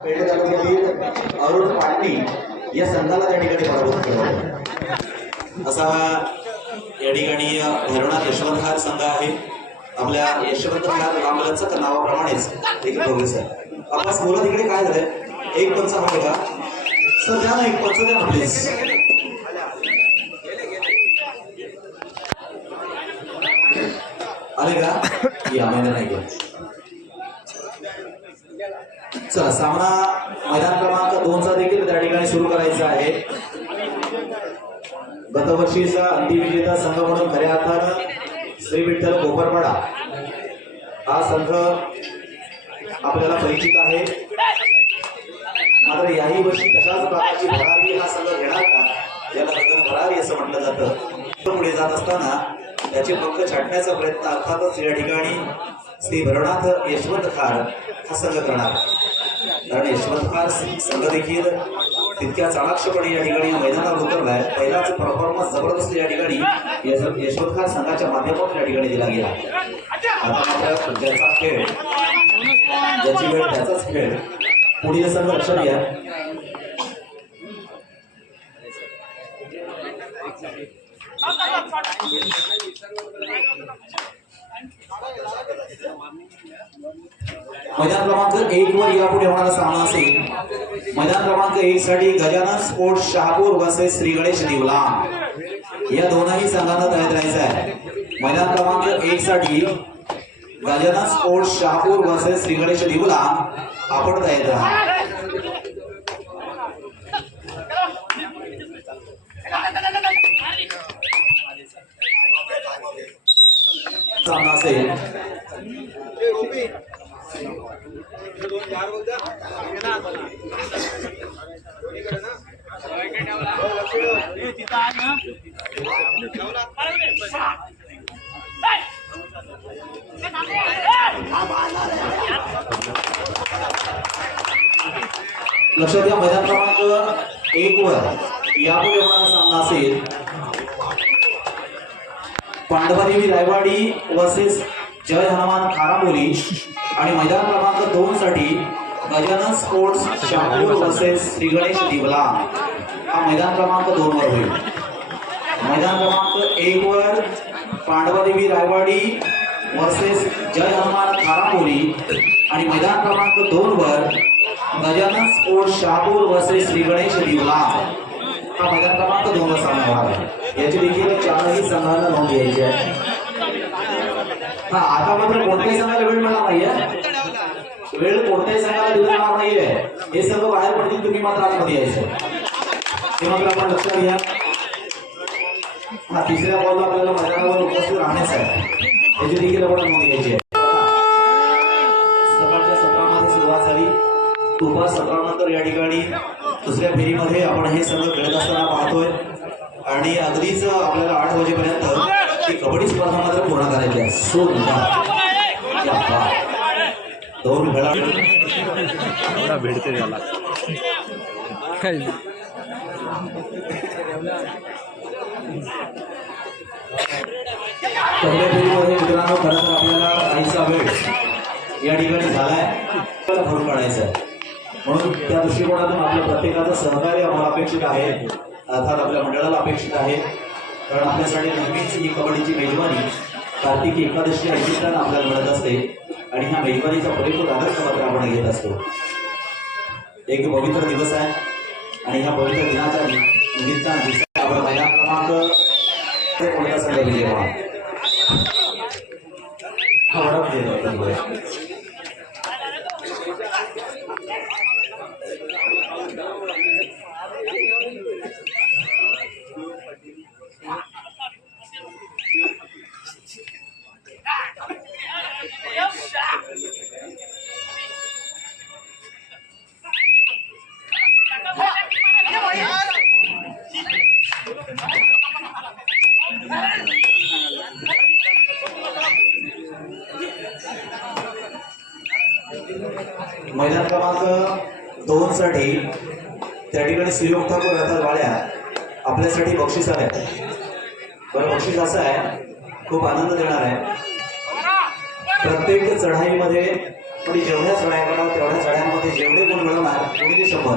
पेठ तालुक्यातील अरुण पाटणी या संघाला त्या ठिकाणी पराभूत केलं असा हा या ठिकाणी भैरवनाथ यशवंतहार संघ आहे. आपल्या यशवंतहार लांबलचक नावाप्रमाणेच एक प्रोग्रेस आहे आपण बोला तिकडे काय झालंय? एक पंच हा बघा. सर द्या ना एक पंच द्या ना प्लीज आले का? या महिना नाही गेला चला सामना मैदान क्रमांक दोनचा देखील त्या ठिकाणी सुरू करायचा आहे. गतवर्षीचा अंतिम विजेता संघ म्हणून खऱ्या अर्थानं श्री विठ्ठल कोपरपाडा. हा संघ आपल्याला परिचित आहे. मात्र याही वर्षी तशाच प्रकारची भरारी हा संघ घेणार का? याला रंगण भरारी असं म्हटलं जातं. पुढे जात असताना त्याचे पंख छाटण्याचा प्रयत्न अर्थातच या ठिकाणी श्री भरणाथ यशवंत खार हा संघ करणार. कारण यशवंत संघ देखील तितक्या चाणाक्षपणे या ठिकाणी मैदानावर उतरलाय. पहिलाच परफॉर्मन्स जबरदस्त या ठिकाणी यशवंतकार संघाच्या माध्यमातून या ठिकाणी दिला गेला. आता मात्र ज्याचा खेळ ज्याची वेळ त्याचाच खेळ पुढील संघ लक्षात घ्या. मैदान क्रमांक एक वर यापुढे होणारा सामना असेल. मैदान क्रमांक एक साठी गजानन स्पोर्ट्स शहापूर वर्सेस श्री गणेश दिवला या दोनही संघांना तयार राहायचं आहे. मैदान क्रमांक एक साठी गजानन स्पोर्ट्स शहापूर वर्सेस श्री गणेश दिवला आपण तयार राहा. सामना असेल. लक्षात घ्या मैदान क्रमांक एक वर. यापुढे होणारा सामना असेल? पांडवादेवी रायवाडी वर्सेस जय हनुमान खारामोली. आणि मैदान क्रमांक दोन साठी गजानन स्पोर्ट्स शापूर वर्सेस श्री गणेश दिवला. हा मैदान क्रमांक दोन वर होईल. मैदान क्रमांक एक वर पांडवादेवी रायवाडी वर्सेस जय हनुमान खारापुरी आणि मैदान क्रमांक दोन वर गजानन स्पोर्ट्स शहापूर वर्सेस श्री गणेश दिवला. हा मैदान क्रमांक दोन वर सामना होणार आहे. याची देखील चारही संघांना नोंद घ्यायची आहे. हा आता मात्र कोणत्याही संघाला वेळ मिळणार नाहीये. वेळ कोणत्याही संघाला दिला नाहीये. हे सर्व बाहेर पडतील तुम्ही मात्र आतमध्ये यायचं. हे मात्र आपण लक्षात घ्या. हा तिसऱ्या बॉलला आपल्याला मैदानावर उपस्थित राहण्यास आहे. याची देखील आपण नोंद घ्यायची आहे. सकाळच्या सत्रामध्ये सुरुवात झाली. दुपार सत्रानंतर या ठिकाणी दुसऱ्या फेरीमध्ये आपण हे सर्व खेळत असताना पाहतोय. आणि अगदीच आपल्याला आठ वाजेपर्यंत ही कबड्डी स्पर्धा मात्र पूर्ण करायची आहे बात. दोन खेळाडू एवढा भेटते त्याला काय? पहिल्या फेरीमध्ये मित्रांनो खरं तर आपल्याला काहीसा वेळ या ठिकाणी झालाय. भरून काढायचा आहे म्हणून त्या दृष्टिकोनातून आपल्या प्रत्येकाचं सहकार्य आम्हाला अपेक्षित आहे. अर्थात आपल्या मंडळाला अपेक्षित आहे. कारण आपल्यासाठी नेहमीच ही कबड्डीची मेजवानी कार्तिक एकादशी निमित्तानं आपल्याला मिळत असते. आणि ह्या मेजवानीचा पुरेपूर आदर्श मात्र आपण घेत असतो. एक पवित्र दिवस आहे. आणि ह्या पवित्र दिनाच्या नि- निमित्तानं आपण मैदान क्रमांक ते कोणत्या संघ विजय व्हा हा वडा विजय झाला, बरोबर. मैदान क्रमांक दोन साठी त्या ठिकाणी सुयोग ठाकूर रथात वाड्या आपल्यासाठी बक्षीस आल्या बरं बक्षीस असं आहे खूप आनंद देणार आहे. प्रत्येक चढाईमध्ये म्हणजे जेवढ्या चढाई करणार तेवढ्या चढाईमध्ये जेवढे गुण मिळवणार तेवढे शंभर.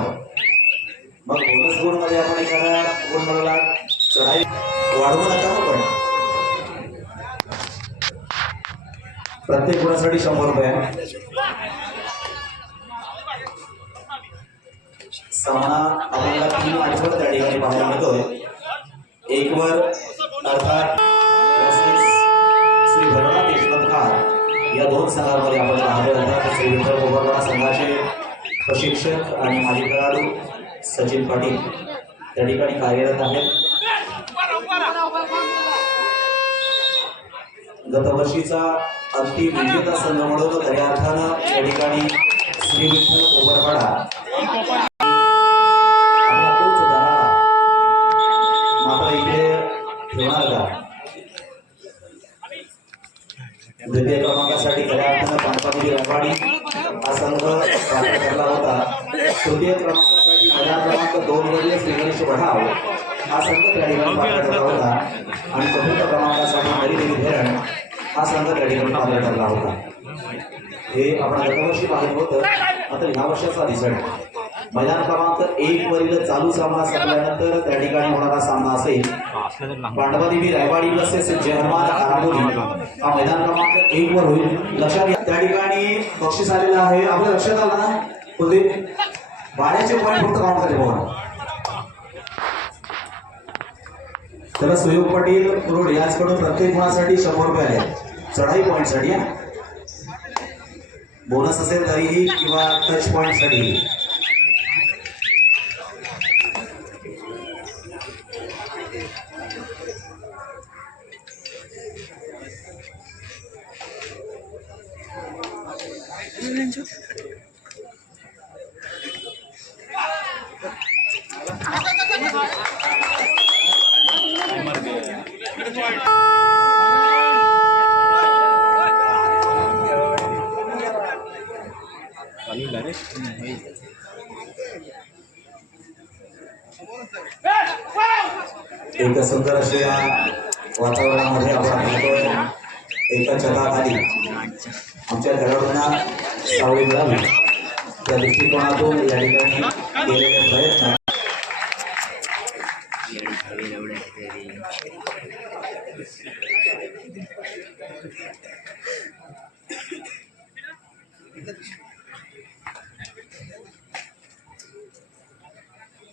मग बोनस गुणमध्ये आपण एखादा गुण मिळवला चढाई वाढवू नका पण. प्रत्येक गुणासाठी शंभर रुपये सामना आम्हाला तीन आठवड त्या ठिकाणी पाहायला मिळतोय. एक वर अर्थात श्री भरनाथ यशवंत खान या दोन संघांमध्ये आपण पाहतोय अर्थात श्री विठ्ठल गोबरवाडा संघाचे प्रशिक्षक आणि माजी खेळाडू सचिन पाटील त्या ठिकाणी कार्यरत आहेत. गतवर्षीचा अंतिम विजेता संघ म्हणून खऱ्या अर्थानं या ठिकाणी श्री विठ्ठल गोबरवाडा. द्वितीय क्रमांकासाठी खऱ्या अर्थानं पानपाटी रबाडी हा संघ पात्र ठरला होता. तृतीय क्रमांकासाठी खऱ्या क्रमांक दोन वरील श्री गणेश वढाव. हा संघ त्या ठिकाणी पात्र ठरला होता. आणि चतुर्थ क्रमांकासाठी हरिदेवी धरण. हा संघ त्या ठिकाणी पात्र ठरला होता. हे आपण गतवर्षी पाहिलं होतं. आता ह्या वर्षाचा रिझल्ट. मैदान क्रमांक एक वरील चालू सामना संपल्यानंतर त्या ठिकाणी होणारा सामना असेल. पांडवादेवी रायवाडी वर्सेस जयहनुमान कारामोली हा मैदान क्रमांक एक वर होईल. लक्षात घ्या त्या ठिकाणी बक्षीस आलेलं आहे. आपल्या लक्षात आलं ना कुलदीप? बाऱ्याचे पॉईंट फक्त काउंट झाले बघा. त्याला सुयोग पाटील रोड याचकडून प्रत्येक गुणासाठी शंभर रुपये आले चढाई पॉईंटसाठी हा. बोनस असेल तरीही किंवा टच पॉईंट साठी चालू रे एक सुंदर अशा या वातावरणामध्ये आपण पाहतोय एका छताखाली आमच्या खेळाडूंना सावळी मिळावी त्या दृष्टिकोनातून या ठिकाणी केलेले प्रयत्न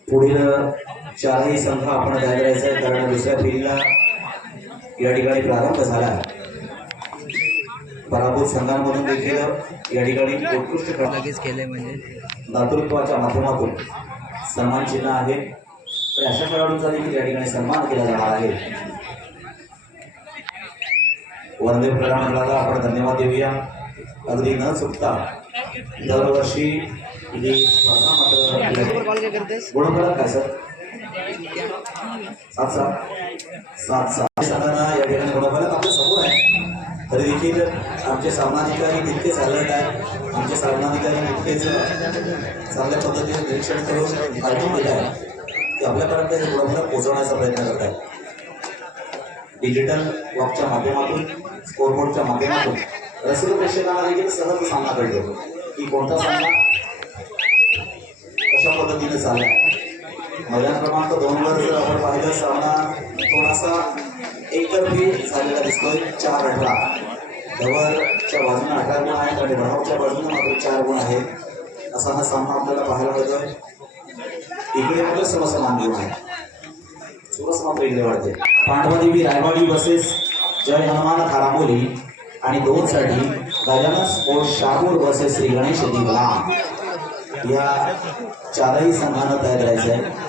पुढील चारही संघ आपण तयार कारण दुसऱ्या फेरीला या ठिकाणी प्रारंभ झाला पराभूत संघांमधून देखील या ठिकाणी उत्कृष्ट लगेच केलंय म्हणजे. दातृत्वाच्या माध्यमातून सन्मान चिन्ह आहे. तर अशा खेळाडूंचा देखील या ठिकाणी सन्मान केला जाणार आहे. वंदे प्रधानमंत्र्याला आपण धन्यवाद देऊया. अगदी न चुकता दरवर्षी ही स्पर्धा मात्र कॉल काय करतेस गुणफलक काय सर सात सात. सात सात. या ठिकाणी गुणफलक आपल्यासमोर आहे. तरी देखील आमचे सामनाधिकारी तितकेच अलर्ट आहेत. आमचे सामनाधिकारी तितकेच चांगल्या पद्धतीने निरीक्षण करून ऐकून दिलं आहे की आपल्यापर्यंत हे गुणफलक पोहोचवण्याचा प्रयत्न करत आहेत. डिजिटल वॉकच्या माध्यमातून स्कोरबोर्डच्या माध्यमातून रसिक प्रेक्षकांना देखील सहज सामना कळतो की कोणता सामना कशा पद्धतीने झाला? मैदान क्रमांक दोनवर जर आपण पाहिलं सामना थोडासा एकतर्फी झालेला दिसतोय चार अठरा. धवरच्या बाजूने अठरा गुण आहेत आणि भरावच्या बाजूने मात्र चार गुण आहेत. असा हा सामना आपल्याला पाहायला मिळतो इकडे मात्र समसमान गुण आहे. चुरस मात्र इकडे वाढते पांडवादेवी रायवाडी बसेस जय हनुमान खारामोली आणि दोन साठी गजानन स्पोर्ट्स शाहूर बसेस श्री गणेश दिवला या चारही संघांना तयार करायचं आहे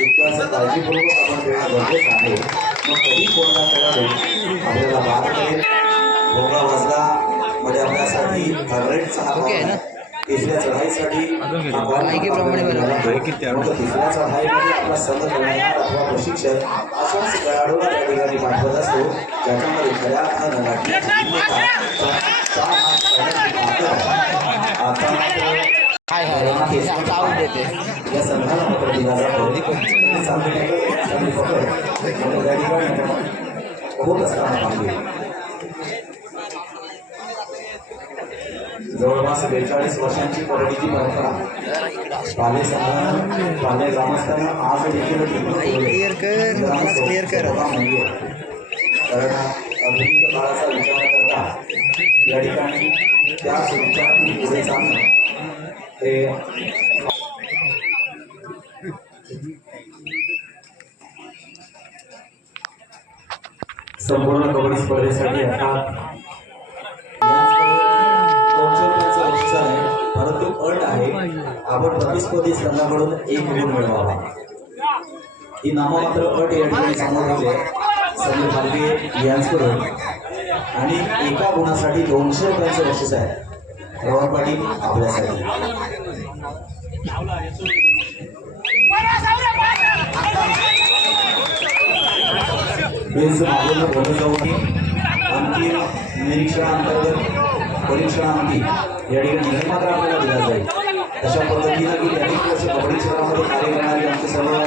तितकाच काळजीपूर्वक आपण खेळणं गरजेचं आहे मग कधी कोणता खेळाडू आपल्याला बाद करेल भोगा वाजला मध्ये आपल्यासाठी रेडचा हा आहे ना? तिसऱ्या चढाईसाठी? हा बरं. आहे? तिसऱ्या चढाईमध्ये आपला संघ अथवा प्रशिक्षक अशाच खेळाडूला त्या ठिकाणी पाठवत असतो ज्याच्यामध्ये खऱ्या अर्थानं आहे. आता मात्र हाय हाय आता आऊट देते या संघाला पकड दिला जातो चांगली पकड, चांगली पकड. मग त्या ठिकाणी खूप असताना पाहिजे जवळपास बेचाळीस वर्षांची कबड्डीची परंपरा पाले संघ पाले ग्रामस्थांना आज देखील टिकून भाई, ठेवले. clear कर, जरा मला सो- clear कर. सोपा नाहीये. कारण आधुनिक काळाचा विचार करता या ठिकाणी त्या विचारांनी पुढे चालणं ते. संपूर्ण कबड्डी स्पर्धेसाठी आता परंतु अट आहे. आपण प्रतिस्पर्धी संघाकडून एक गुण मिळवावा. ही नाममात्र अट या ठिकाणी सांगत होते समीर भालके यांच्याकडून आणि एका गुणासाठी दोनशे रुपयांचं बक्षीस आहे. रवण पाटील आपल्यासाठी अंतिम निरीक्षणाअंतर्गत परीक्षणाअंती या ठिकाणी निकाल मात्र आपल्याला दिला जाईल. अशा पद्धतीनं की अनेक वर्ष कबड्डी क्षेत्रामध्ये कार्य करणारी आमचे सर्व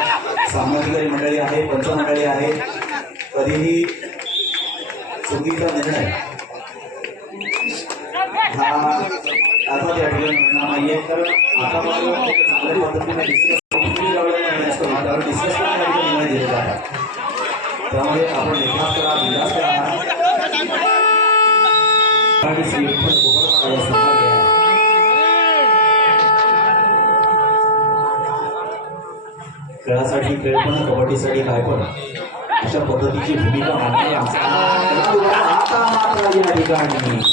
सामाजिकारी मंडळी आहे पंचमंडळी आहे. कधीही चुकीचा निर्णय हा त्या ठिकाणी तर आता चांगल्या पद्धतीने डिस्कस डिस्कस करून त्या ठिकाणी निर्णय दिले जातात त्यामुळे आपण निकास करा करा आणि गोपाळ खेळासाठी खेळ पण कबड्डीसाठी काय पण. अशा पद्धतीची भूमिका मांडली खेळाडूला या ठिकाणी.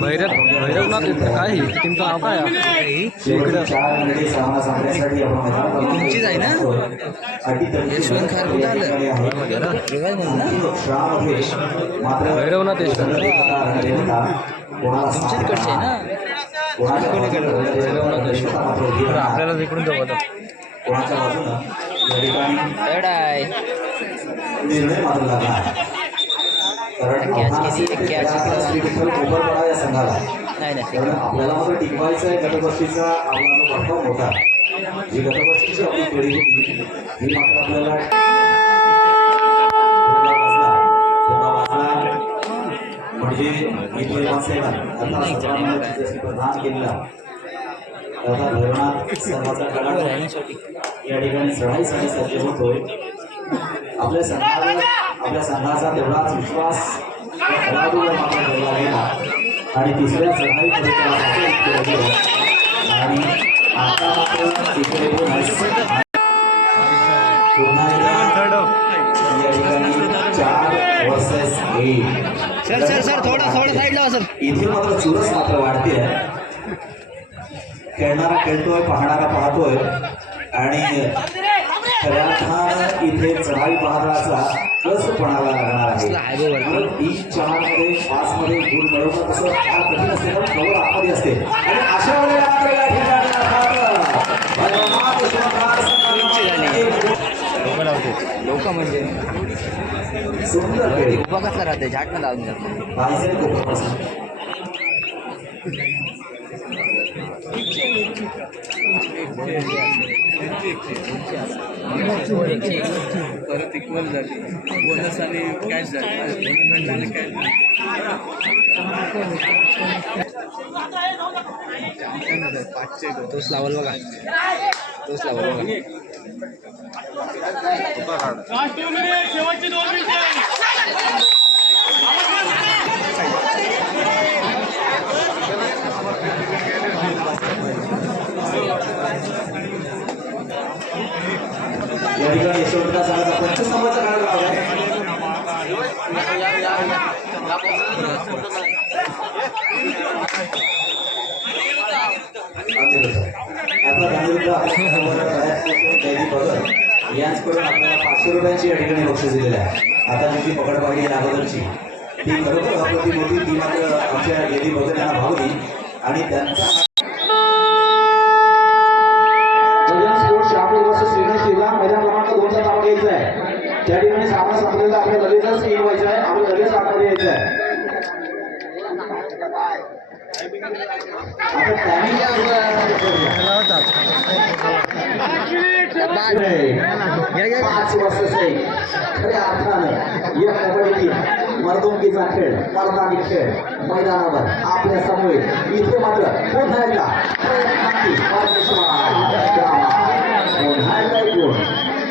भैरव भैरवनाथ इथं काय टीमचं नाव काय. तुमचीच आहे ना? यशवंत खार कुठं आलं? भैरवनाथ यशवंत. साथ कडचे आहे. ना बाजूला तर राहणार. आपल्याला तिकडून जाऊ कोणाच्या आहे निर्णय मात्र लागला या संघाला नाही नाही. आपल्याला मात्र टिकवायचा आहे गटबक्षीचा आपला भरपूर मोठा जी गटबक्षीची आपली पिढी होती ही मात्र आपल्याला. म्हणजे प्रदान केलेला. आता धरणात संघाचा शेवटी या ठिकाणी चढाईसाठी सज्ज होतोय. आपल्या संघाला आपल्या संघाचा तेवढाच विश्वास खेळाडूवर मात्र ठेवला गेला आणि तिसऱ्या चढाईमध्ये आणि आता मात्र तिकडे बोनस. पुन्हा या ठिकाणी चार वर्सेस सर सर सर थोडा थोडा साईडला सर इथे मात्र चुरस मात्र वाढते खेळणारा खेळतोय पाहणारा पाहतोय आणि खऱ्या इथे चढाई पाहण्याचा कस पणाला लागणार आहे. तीन चारमध्ये पाच मध्ये गुण मिळवणं कसं फार कठीण असते पण खबर आतमध्ये असते. आणि अशा वेळेला मात्र या ठिकाणी लोकं म्हणजे? सुंदर उभा कसला राहते? झाट न लावून जातो. पाहिजे परत इक्वल झाली. बोनस आणि कॅश झाली. पाचशे तोच लावल बघा तोच लावल बघा शेवटचे दोन मिनिट यशवंतराव संघाचा पंचवीस नंबरचा खेळाडू यांचकडून आपल्याला पाचशे रुपयांची या ठिकाणी बक्षीस दिलेलं आहे. आता जी ती पकड पाहिली आहे अगोदरची. ती खरोखर अप्रतिम होती ती मात्र आमच्या गेली भगत यांना भावली. आणि त्यांचा जयन स्पोर्ट्स शहापूर वर्सेस श्रीगणेश शिवला मैदान क्रमांक दोनचा ताबा घ्यायचा आहे त्या ठिकाणी सामना संपलेला आपल्या लगेचच टीम व्हायचं आहे आपल्याला लगेच आतमध्ये यायचं आहे आता टायमिंग काय आहे? पाच वर्ष खऱ्या अर्थानं या कबड्डी मर्दुंकीचा खेळ मर्दानी खेळ मैदानावर आपल्यासमोर इथे मात्र पुन्हा एकदा प्रयत्नांती परमेश्वर रामा. पुन्हा एकदा एक गोल.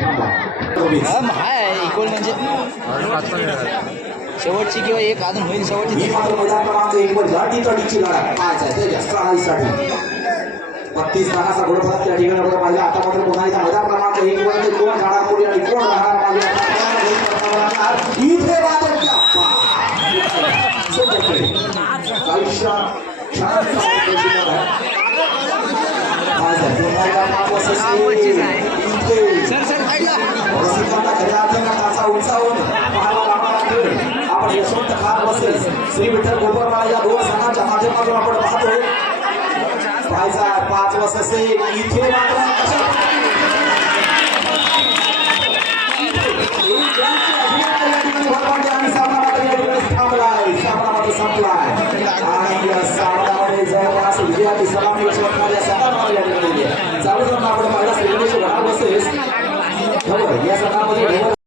थांबा. चोवीस. हाय इक्वल म्हणजे शेवटची किंवा एक अजून होईल शेवटची ही मात्र मैदान क्रमांक एक वर लाटी तडीची लढाई पाहायचा आहे त्याच्या प्रणालीसाठी बत्तीस रनाचा गोलफलक त्या ठिकाणी आपल्याला पाहिला आता मात्र पुन्हा एकदा मैदान क्रमांक एक वर ते कोण जाणार पुढे आणि कोण राहणार मागे आता कोण होईल प्रथम राहणार? इथे मात्र आपण यशवंत खान बसेस श्री विठ्ठल गोपरवाडा या दोन संघांच्या माध्यमातून आपण पाहतोय पाच वाजता इथे मात्र जवळपास विजयाची सलामी यशवंत या ठिकाणी चालू आपण पाहिला बसेस. या